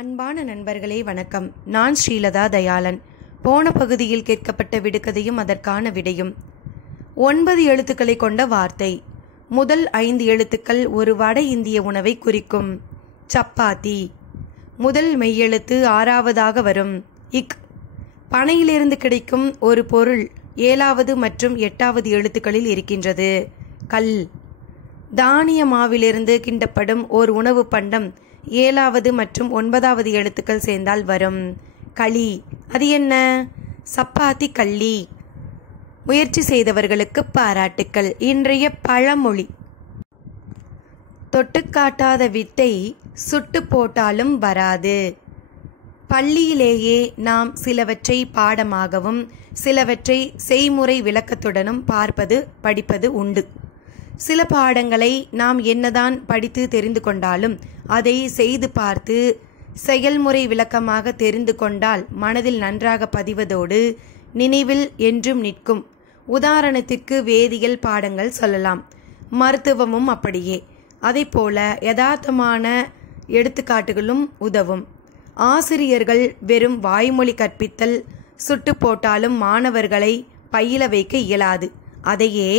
அன்பான நண்பர்களே வணக்கம். நான் ஸ்ரீலதா தயாளன். போன பகுதியில் கேட்கப்பட்ட விடுகதையும் அதற்கான விடையும். 9 எழுத்துக்களை கொண்ட வார்த்தை. முதல் 5 எழுத்துக்கள் ஒரு வட இந்திய உணவை குறிக்கும். சப்பாத்தி. முதல் மெய்யெழுத்து 6வதாக வரும். இக். பனையிலிருந்து கிடைக்கும் ஒரு பொருள் 7வது மற்றும் 8வது எழுத்துக்களில் இருக்கின்றது. கல். தானிய மாவிலிருந்து கிண்டப்படும் ஓர் உணவு பண்டம் 7வது மற்றும் 9வது எழுத்துக்கள் சேர்ந்தால் வரும். களி. அது என்ன? சப்பாத்தி கள்ளி. முயற்சி செய்தவர்களுக்கு பாராட்டுக்கள். இன்றைய பழமொழி. தொட்டுக்காட்டாத வித்தை சுட்டு போட்டாலும் வராது. பள்ளியிலேயே நாம் சிலவற்றை பாடமாகவும் சிலவற்றை செய்முறை விளக்கத்துடனும் படிப்பது உண்டு. சில பாடங்களை நாம் என்னதான் படித்து தெரிந்து கொண்டாலும் அதை செய்து பார்த்து செயல்முறை விளக்கமாக தெரிந்து கொண்டால் மனதில் நன்றாக பதிவதோடு நினைவில் என்றும் நிற்கும். உதாரணத்திற்கு வேதியியல் பாடங்கள் சொல்லலாம். மருத்துவமும் அப்படியே. அதைப்போல யதார்த்தமான எடுத்துக்காட்டுகளும் உதவும். ஆசிரியர்கள் வெறும் வாய்மொழி கற்பித்தல் சுட்டு போட்டாலும் மாணவர்களை பயில வைக்க இயலாது. அதையே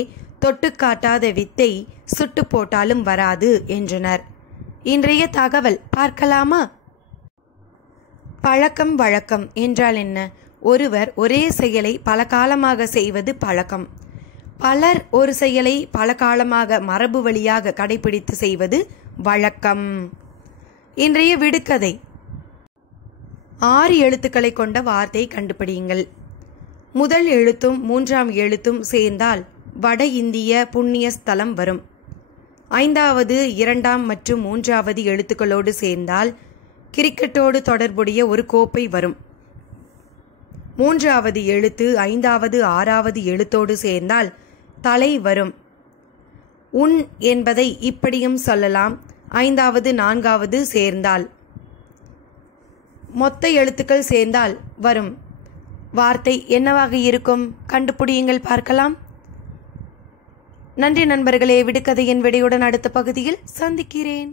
தொட்டுக்காட்டாத வித்தை சுட்டு போட்டாலும் வராது என்றனர். இன்றைய தகவல் பார்க்கலாமா? பழக்கம் வழக்கம் என்றால் என்ன? ஒருவர் ஒரே செயலை பல காலமாக செய்வது பழக்கம். பலர் ஒரு செயலை பல காலமாக மரபு வழியாக கடைபிடித்து செய்வது வழக்கம். இன்றைய விடுகதை. 6 எழுத்துக்களை கொண்ட வார்த்தை கண்டுபிடியுங்கள். முதல் எழுத்தும் 3ஆம் எழுத்தும் சேர்ந்தால் வட இந்திய புண்ணிய ஸ்தலம் வரும். 5வது 2ஆம் மற்றும் 3வது எழுத்துக்களோடு சேர்ந்தால் கிரிக்கெட்டோடு தொடர்புடைய ஒரு கோப்பை வரும். 3வது எழுத்து 5வது 6வது எழுத்தோடு சேர்ந்தால் தலை வரும். உன் என்பதை இப்படியும் சொல்லலாம். 5வது 4வது சேர்ந்தால் மொத்த எழுத்துக்கள் சேர்ந்தால் வரும் வார்த்தை என்னவாக இருக்கும்? கண்டுபிடியுங்கள் பார்க்கலாம். நன்றி நண்பர்களே. விடுகதையின் விடையுடன் அடுத்த பகுதியில் சந்திக்கிறேன்.